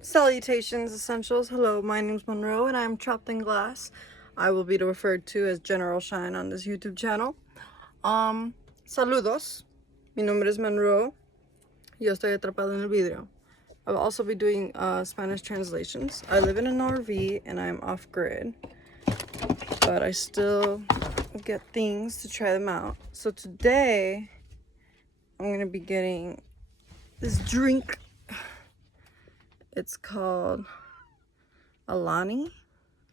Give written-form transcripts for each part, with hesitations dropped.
Salutations, essentials. Hello, my name's Monroe, and I'm trapped in glass. I will be referred to as General Shine on this YouTube channel. Saludos. Mi nombre es Monroe. Yo estoy atrapado en el vidrio. I will also be doing Spanish translations. I live in an RV and I'm off grid, but I still get things to try them out. So today, I'm gonna be getting this drink. It's called Alani.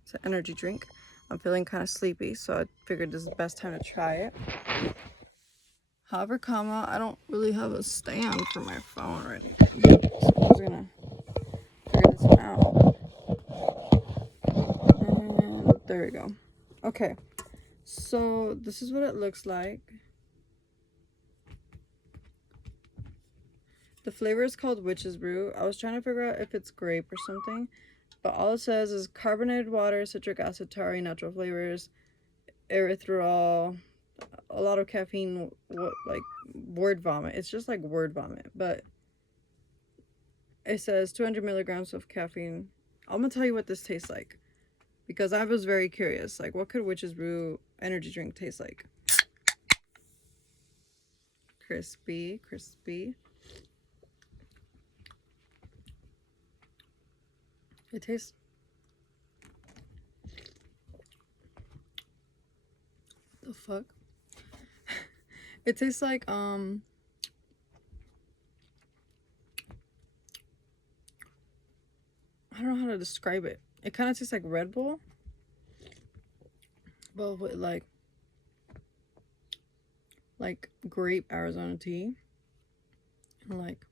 It's an energy drink. I'm feeling kind of sleepy, so I figured this is the best time to try it. However, I don't really have a stand for my phone or anything. So I'm just gonna figure this one out. And there we go. Okay, so this is what it looks like. The flavor is called Witch's Brew. I was trying to figure out if it's grape or something, but all it says is carbonated water, citric acid, tarry, natural flavors, erythritol, a lot of caffeine, like word vomit. It's just like word vomit, but it says 200 milligrams of caffeine. I'm gonna tell you what this tastes like because I was very curious. Like, what could Witch's Brew energy drink taste like? Crispy, crispy. It tastes. The fuck? It tastes like I don't know how to describe it. It kind of tastes like Red Bull, but with like grape Arizona tea and like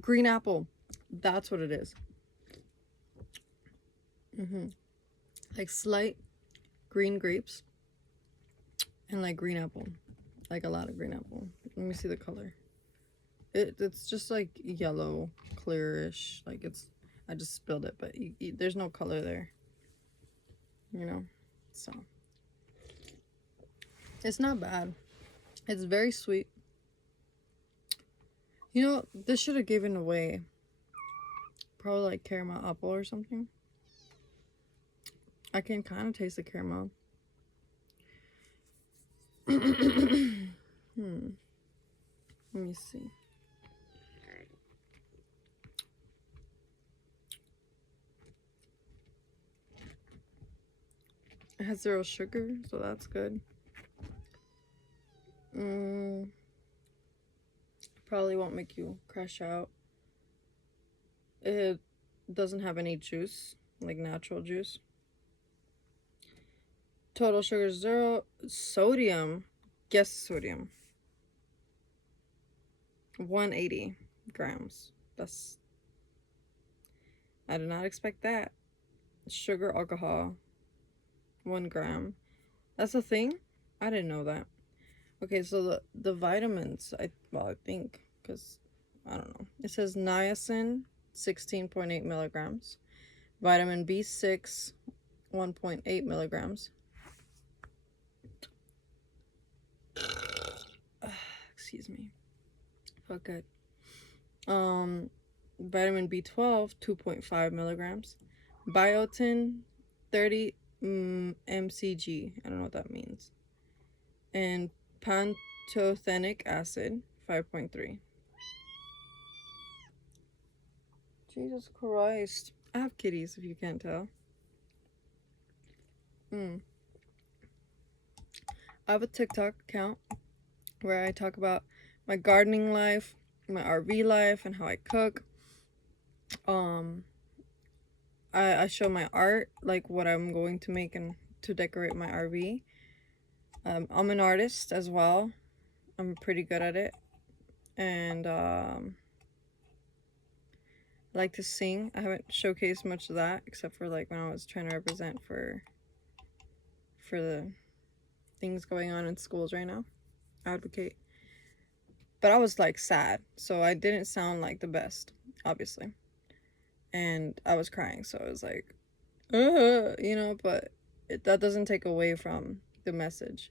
green apple. That's what it is. Like slight green grapes and like green apple, like a lot of green apple. Let me see the color. It's just like yellow, clearish. Like I just spilled it, but there's no color there, you know. So it's not bad. It's very sweet. You know, this should have given away. Probably like caramel apple or something. I can kind of taste the caramel. Let me see. It has 0 sugar, so that's good. Probably won't make you crash out. It doesn't have any juice, like natural juice. Total sugar 0. Sodium, guess sodium. 180 grams. I did not expect that. Sugar, alcohol, 1 gram. That's a thing? I didn't know that. Okay, so the vitamins, I think, because I don't know. It says niacin, 16.8 milligrams. Vitamin B6, 1.8 milligrams. Excuse me. Felt good. Vitamin B12, 2.5 milligrams. Biotin, 30 mcg. I don't know what that means. And pantothenic acid, 5.3. Jesus Christ. I have kitties, if you can't tell. I have a TikTok account where I talk about my gardening life, my RV life, and how I cook. I show my art, like what I'm going to make and to decorate my RV. I'm an artist as well. I'm pretty good at it. And I like to sing. I haven't showcased much of that except for like when I was trying to represent for the things going on in schools right now. Advocate. But I was like sad, so I didn't sound like the best, obviously. And I was crying, so I was like, you know, but that doesn't take away from the message.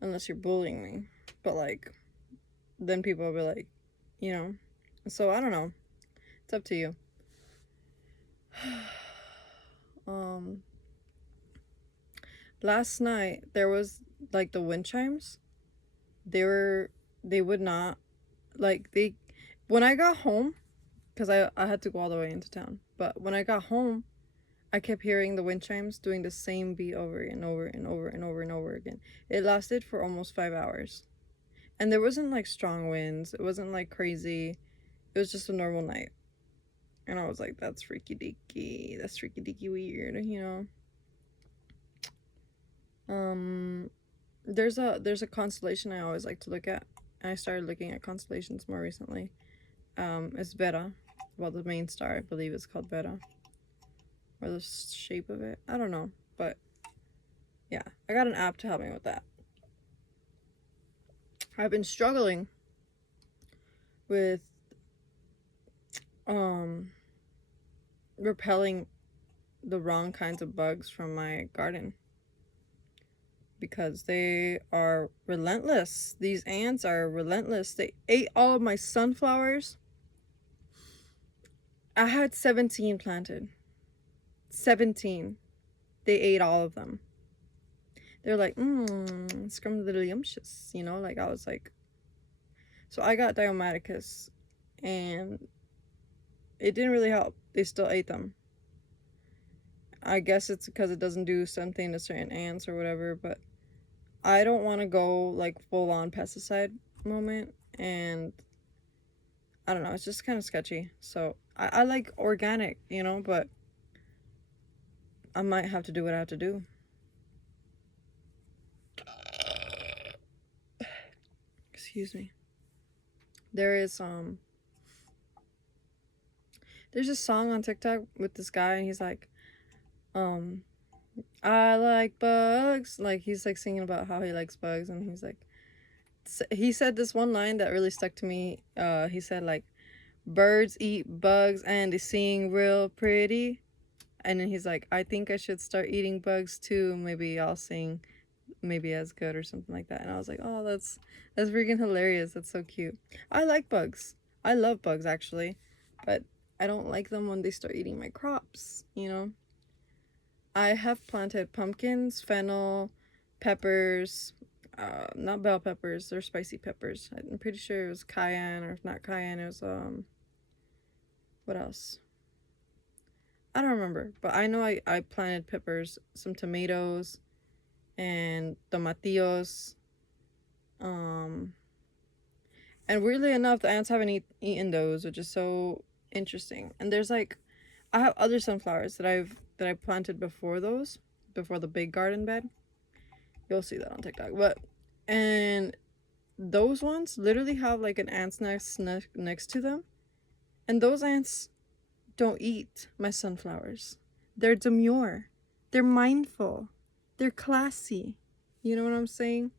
Unless you're bullying me. But like, then people will be like, you know. So I don't know. It's up to you. um Last night there was like the wind chimes. They would not, like, they, when I got home, because I had to go all the way into town, but when I got home I kept hearing the wind chimes doing the same beat over and over and over and over and over again. It lasted for almost 5 hours. And there wasn't like strong winds. It wasn't like crazy. It was just a normal night. And I was like, that's freaky deaky. That's freaky deaky weird, you know? There's a constellation I always like to look at. And I started looking at constellations more recently. It's Beta. Well, the main star, I believe, is called Beta. Or the shape of it. I don't know. But yeah, I got an app to help me with that. I've been struggling with repelling the wrong kinds of bugs from my garden, because they are relentless. These ants are relentless. They ate all of my sunflowers. I had 17 planted. 17. They ate all of them. They're like, scrumdiddlyumptious, you know? Like, I was like... So I got Diomaticus, and it didn't really help. They still ate them. I guess it's because it doesn't do something to certain ants or whatever, but I don't want to go like full on pesticide moment, and I don't know, it's just kind of sketchy. So I like organic, you know, but I might have to do what I have to do. Excuse me. There's a song on TikTok with this guy, and he's like, I like bugs. Like, he's like singing about how he likes bugs, and he's like, he said this one line that really stuck to me. He said, like, birds eat bugs and they sing real pretty. And then he's like, I think I should start eating bugs too. Maybe I'll sing maybe as good or something like that. And I was like, oh, that's freaking hilarious. That's so cute. I like bugs. I love bugs, actually. But I don't like them when they start eating my crops, you know? I have planted pumpkins, fennel, peppers, not bell peppers, they're spicy peppers. I'm pretty sure it was cayenne, or if not cayenne, it was, what else? I don't remember, but I know I planted peppers, some tomatoes, and tomatillos. And weirdly enough, the ants haven't eaten those, which is so interesting. And there's like, I have other sunflowers that I planted before those, before the big garden bed. You'll see that on TikTok. But, and those ones literally have like an ant's nest next to them. And those ants don't eat my sunflowers. They're demure. They're mindful. They're classy. You know what I'm saying?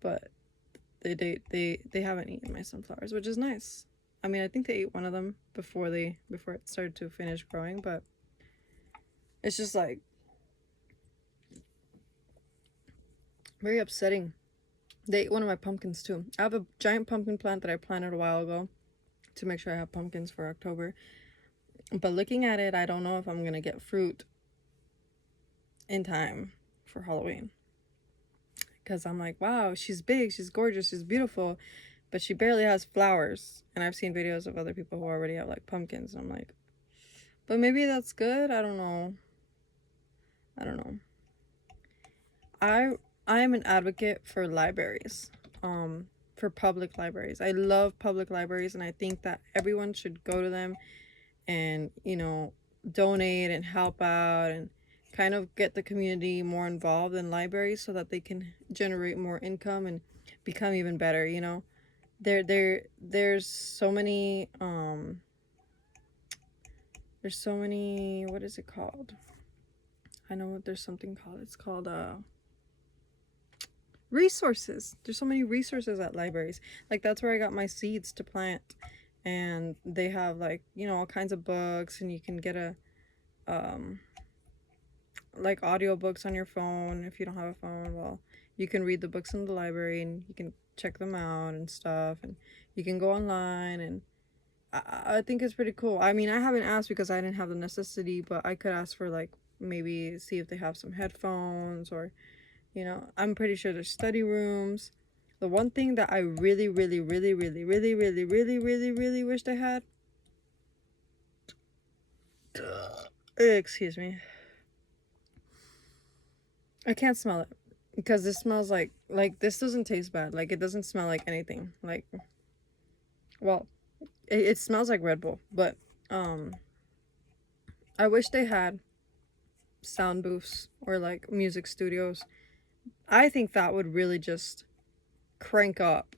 But they haven't eaten my sunflowers, which is nice. I mean, I think they ate one of them before it started to finish growing, but it's just like very upsetting. They ate one of my pumpkins too. I have a giant pumpkin plant that I planted a while ago to make sure I have pumpkins for October. But looking at it, I don't know if I'm gonna get fruit in time for Halloween. Because I'm like, wow, she's big, she's gorgeous, she's beautiful, but she barely has flowers. And I've seen videos of other people who already have like pumpkins, and I'm like, but maybe that's good. I don't know. I am an advocate for libraries, for public libraries. I love public libraries, and I think that everyone should go to them and, you know, donate and help out and kind of get the community more involved in libraries so that they can generate more income and become even better, you know. There's so many what is it called? I know there's something called, it's called resources. There's so many resources at libraries. Like, that's where I got my seeds to plant, and they have, like, you know, all kinds of books, and you can get a like audiobooks on your phone. If you don't have a phone, well, you can read the books in the library, and you can check them out and stuff, and you can go online, and I think it's pretty cool. I mean, I haven't asked because I didn't have the necessity, but I could ask for like maybe see if they have some headphones or, I'm pretty sure there's study rooms. The one thing that I really, really, really, really, really, really, really, really, really wish they had. Excuse me. I can't smell it because this smells like this doesn't taste bad. Like it doesn't smell like anything. Like, well, it smells like Red Bull, but um, I wish they had sound booths or like music studios. I think that would really just crank up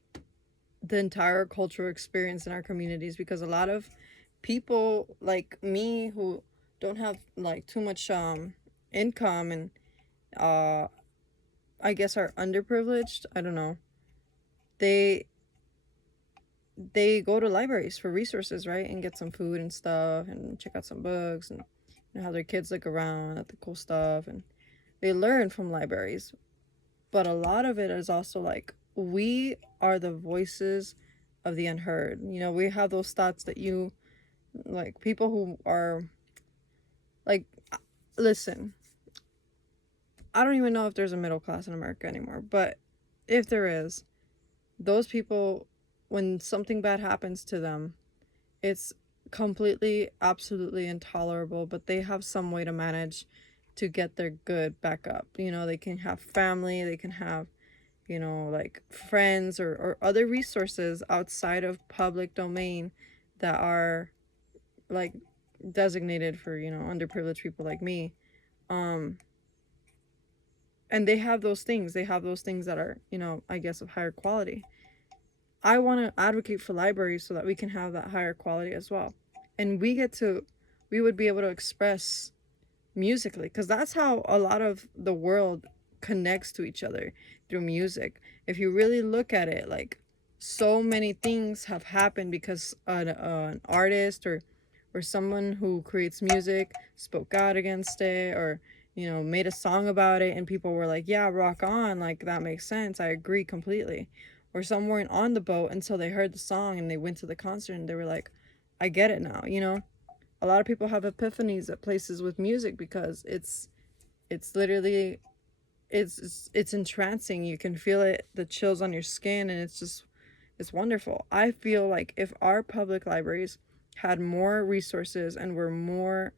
the entire cultural experience in our communities, because a lot of people like me who don't have like too much income and uh I guess are underprivileged, I don't know. They they go to libraries for resources, right? And get some food and stuff and check out some books and have their kids look around at the cool stuff, and they learn from libraries. But a lot of it is also like we are the voices of the unheard. We have those thoughts that you like people who are like, listen, I don't even know if there's a middle class in America anymore, but if there is, those people, when something bad happens to them, it's completely, absolutely intolerable, but they have some way to manage to get their good back up. They can have family, they can have, like friends or other resources outside of public domain that are like designated for, underprivileged people like me. Um, and they have those things. They have those things that are, I guess of higher quality. I want to advocate for libraries so that we can have that higher quality as well. And we would be able to express musically, because that's how a lot of the world connects to each other, through music. If you really look at it, like, so many things have happened because an artist or someone who creates music spoke out against it, or made a song about it, and people were like, yeah, rock on, like that makes sense, I agree completely. Or some weren't on the boat until they heard the song and they went to the concert and they were like, I get it now. A lot of people have epiphanies at places with music because it's literally it's entrancing. You can feel it, the chills on your skin, and it's wonderful. I feel like if our public libraries had more resources and were more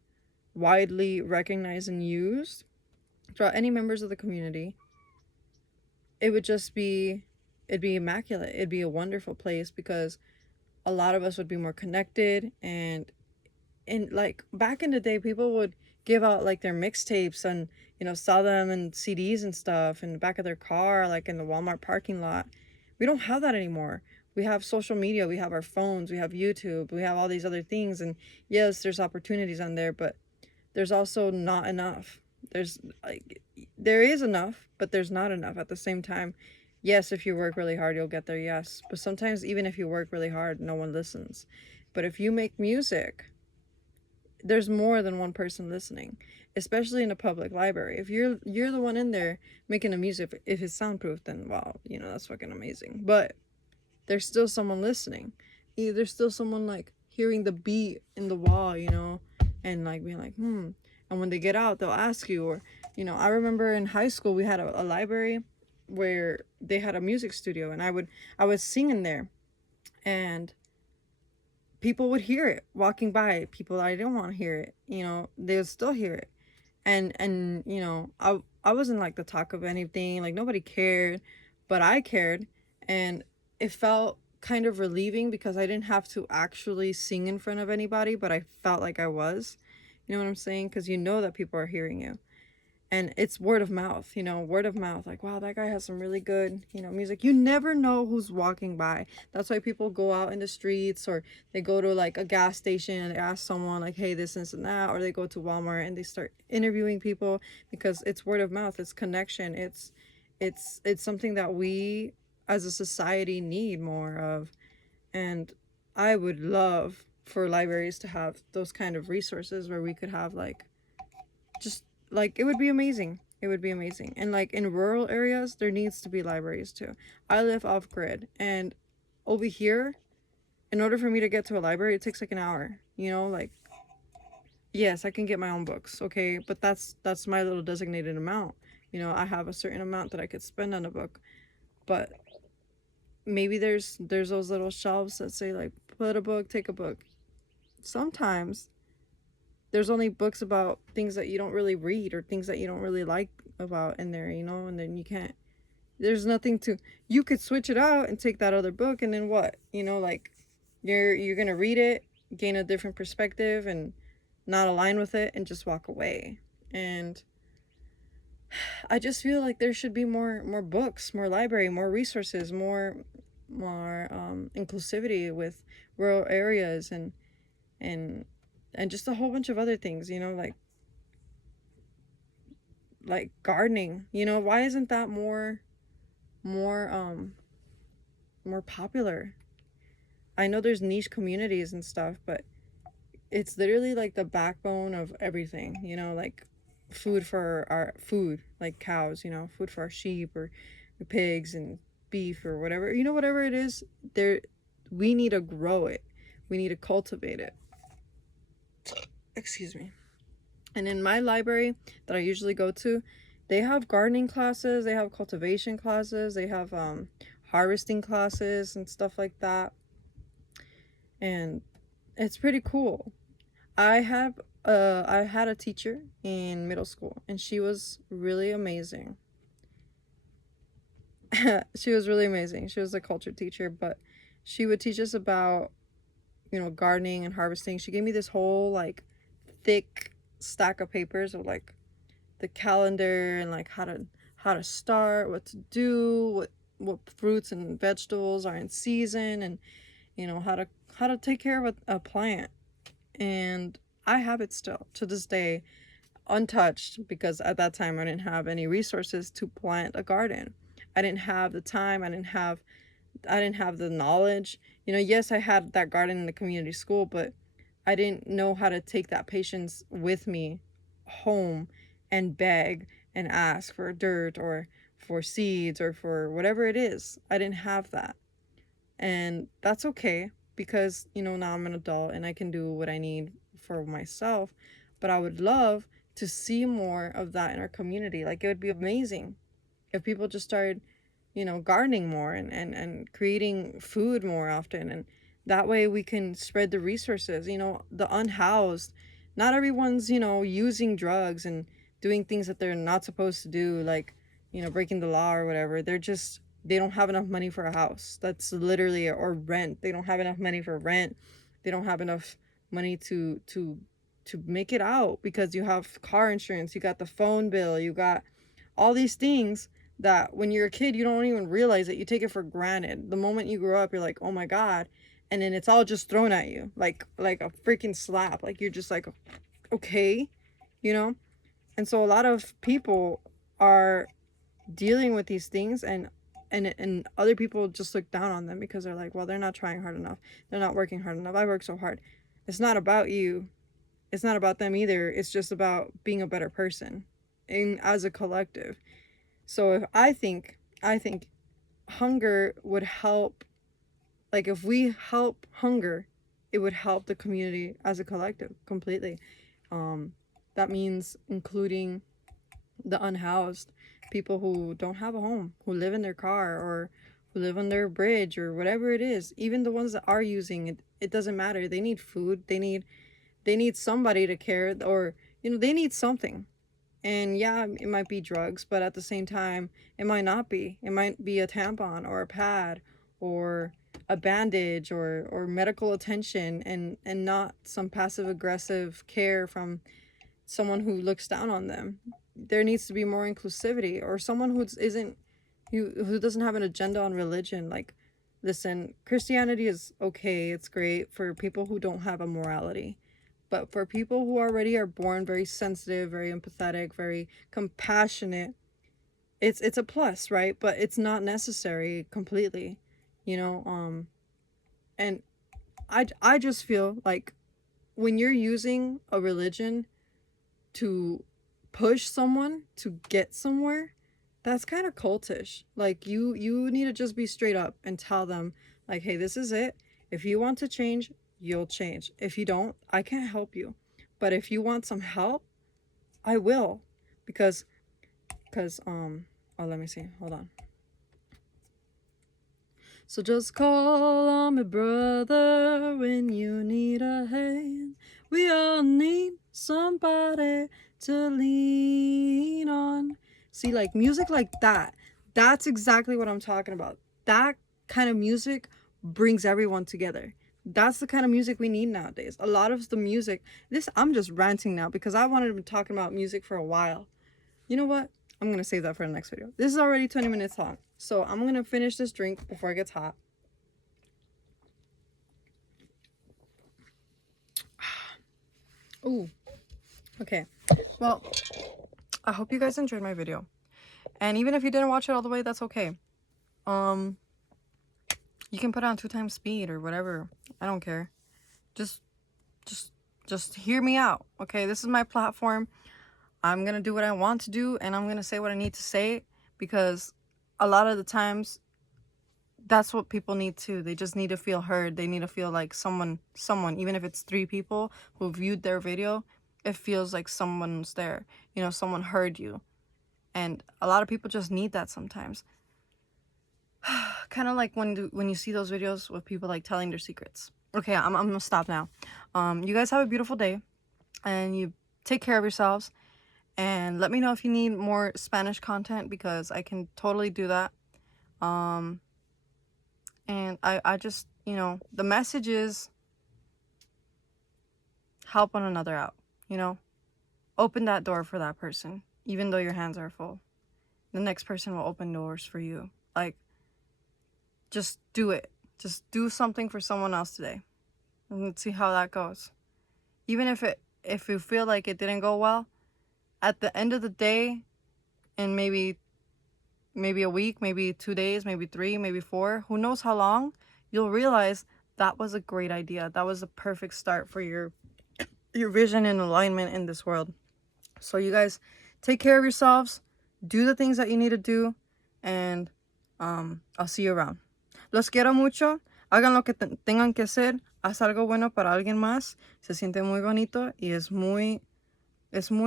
widely recognized and used throughout any members of the community, it would just be it'd be immaculate. It'd be a wonderful place, because a lot of us would be more connected. And like back in the day, people would give out like their mixtapes and sell them in CDs and stuff in the back of their car, like in the Walmart parking lot. We don't have that anymore. We have social media, we have our phones, we have YouTube, we have all these other things, and yes, there's opportunities on there, but there's also not enough. There's like there is enough, but there's not enough at the same time. Yes, if you work really hard, you'll get there, yes. But sometimes even if you work really hard, no one listens. But if you make music, there's more than one person listening, especially in a public library. If you're the one in there making the music, if it's soundproof, then wow, that's fucking amazing. But there's still someone listening. There's still someone like hearing the beat in the wall, and like being like, and when they get out, they'll ask you. Or I remember in high school we had a library where they had a music studio, and I was singing there, and people would hear it walking by. People that I didn't want to hear it, they would still hear it. And I wasn't like the talk of anything, like nobody cared, but I cared. And it felt kind of relieving because I didn't have to actually sing in front of anybody, but I felt like I was. You know what I'm saying? Because that people are hearing you. And it's word of mouth, word of mouth. Like, wow, that guy has some really good, music. You never know who's walking by. That's why people go out in the streets, or they go to like a gas station and they ask someone like, hey, this and that. Or they go to Walmart and they start interviewing people, because it's word of mouth. It's connection. It's something that we as a society need more of. And I would love for libraries to have those kind of resources where we could have like, just like, it would be amazing. It would be amazing. And like in rural areas, there needs to be libraries too. I live off grid, and over here in order for me to get to a library, it takes like an hour, you know, like, yes, I can get my own books, okay, but that's my little designated amount. You know, I have a certain amount that I could spend on a book, but maybe there's those little shelves that say like put a book, take a book. Sometimes there's only books about things that you don't really read or things that you don't really like about in there, you know, and then you can't, there's nothing to, you could switch it out and take that other book and then what, you know, like you're gonna read it, gain a different perspective and not align with it and just walk away. And I just feel like there should be more books, more library, more resources, more inclusivity with rural areas and and just a whole bunch of other things, you know, like gardening. You know, why isn't that more more popular? I know there's niche communities and stuff, but it's literally like the backbone of everything, you know, like food for our food, like cows, you know, food for our sheep or pigs and beef or whatever, you know, whatever it is, there, we need to grow it. We need to cultivate it. Excuse me. And in my library that I usually go to, they have gardening classes, they have cultivation classes, they have harvesting classes and stuff like that. And it's pretty cool. I had a teacher in middle school and she was really amazing. She was really amazing. She was a culture teacher, but she would teach us about, you know, gardening and harvesting. She gave me this whole like thick stack of papers of like the calendar and like how to start, what to do, what fruits and vegetables are in season, and you know how to take care of a plant. And I have it still to this day untouched because at that time I didn't have any resources to plant a garden. I didn't have the time, I didn't have the knowledge. You know, yes, I had that garden in the community school, but I didn't know how to take that patience with me home and beg and ask for dirt or for seeds or for whatever it is. I didn't have that. And that's okay because, you know, now I'm an adult and I can do what I need for myself. But I would love to see more of that in our community. Like, it would be amazing if people just started, you know, gardening more and creating food more often. And that way we can spread the resources, you know, the unhoused. Not everyone's, you know, using drugs and doing things that they're not supposed to do, like, you know, breaking the law or whatever. They're just, they don't have enough money for a house. That's literally, or rent. They don't have enough money for rent. They don't have enough money to make it out because you have car insurance, you got the phone bill, you got all these things that when you're a kid you don't even realize it. You take it for granted. The moment you grow up you're like, oh my god, and then it's all just thrown at you like a freaking slap. Like, you're just like, okay, you know. And so a lot of people are dealing with these things, and other people just look down on them because they're like, well, they're not trying hard enough, they're not working hard enough. I work so hard. It's not about you, it's not about them either. It's just about being a better person in as a collective. So if I think hunger would help, like if we help hunger, it would help the community as a collective completely. Um that means including the unhoused, people who don't have a home, who live in their car or who live on their bridge or whatever it is. Even the ones that are using it, it doesn't matter. They need food. They need somebody to care, or you know, they need something. And yeah, it might be drugs, but at the same time, it might not be. It might be a tampon or a pad or a bandage or medical attention, and not some passive aggressive care from someone who looks down on them. There needs to be more inclusivity, or someone who isn't, who doesn't have an agenda on religion. Like, listen, Christianity is okay, it's great for people who don't have a morality. But for people who already are born very sensitive, very empathetic, very compassionate, it's a plus, right? But it's not necessary completely, you know. And I just feel like when you're using a religion to push someone to get somewhere, that's kind of cultish. Like, you need to just be straight up and tell them like, hey, this is it, If you want to change, you'll change. If you don't, I can't help you. But if you want some help, I will. Because oh, let me see. Hold on. So just call on me, brother, when you need a hand. We all need somebody to lean on. See, like music like that, that's exactly what I'm talking about. That kind of music brings everyone together. That's the kind of music we need nowadays. A lot of the music, I'm just ranting now because I wanted to be talking about music for a while. You know what? I'm going to save that for the next video. This is already 20 minutes long. So I'm going to finish this drink before it gets hot. Ooh. Okay. Well, I hope you guys enjoyed my video. And even if you didn't watch it all the way, that's okay. You can put on 2x speed or whatever. I don't care. Just hear me out. Okay? This is my platform. I'm going to do what I want to do, and I'm going to say what I need to say, because a lot of the times that's what people need too. They just need to feel heard. They need to feel like someone, even if it's 3 people who viewed their video, it feels like someone's there. You know, someone heard you. And a lot of people just need that sometimes. Kind of like when you see those videos with people like telling their secrets. Okay, I'm gonna stop now. You guys have a beautiful day, and you take care of yourselves. And let me know if you need more Spanish content, because I can totally do that. And I just, you know, the message is help one another out, you know? Open that door for that person, even though your hands are full. The next person will open doors for you. Like, just do it. Just do something for someone else today. And let's see how that goes. Even if you feel like it didn't go well, at the end of the day, in maybe a week, maybe 2 days, maybe 3, maybe 4, who knows how long, you'll realize that was a great idea. That was a perfect start for your vision and alignment in this world. So you guys take care of yourselves, do the things that you need to do, and I'll see you around. Los quiero mucho. Hagan lo que tengan que hacer. Haz algo bueno para alguien más. Se siente muy bonito y es muy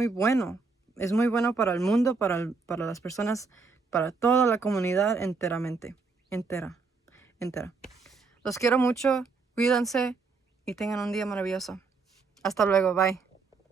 bueno. Es muy bueno para el mundo, para las personas, para toda la comunidad enteramente. Entera. Los quiero mucho. Cuídense y tengan un día maravilloso. Hasta luego. Bye.